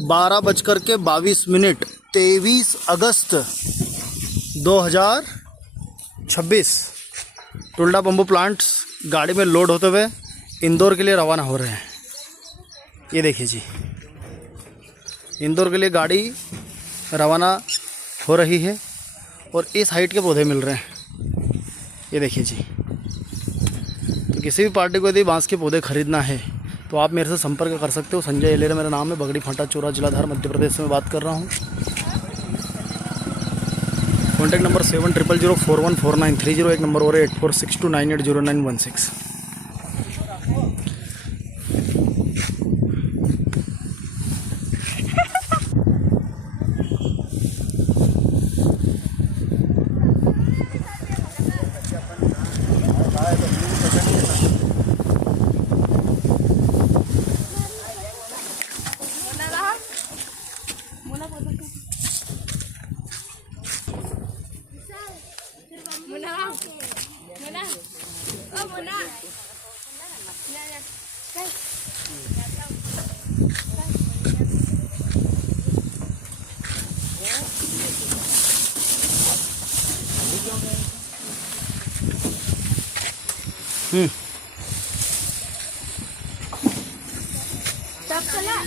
12:22 23 अगस्त 2026 tulda bamboo plants गाड़ी में लोड होते हुए इंदौर के लिए रवाना हो रहे हैं। ये देखिए जी, इंदौर के लिए गाड़ी रवाना हो रही है और इस हाइट के पौधे मिल रहे हैं। ये देखिए जी, तो किसी भी पार्टी को यदि बांस के पौधे खरीदना है तो आप मेरे से संपर्क कर सकते हो। संजय एलेरा मेरा नाम है, बगड़ी फांटा चोरा, जिला धार, मध्य प्रदेश से मैं बात कर रहा हूँ। कॉन्टैक्ट नंबर 7004149301, एक नंबर और है 8462980916। Stop ka lang.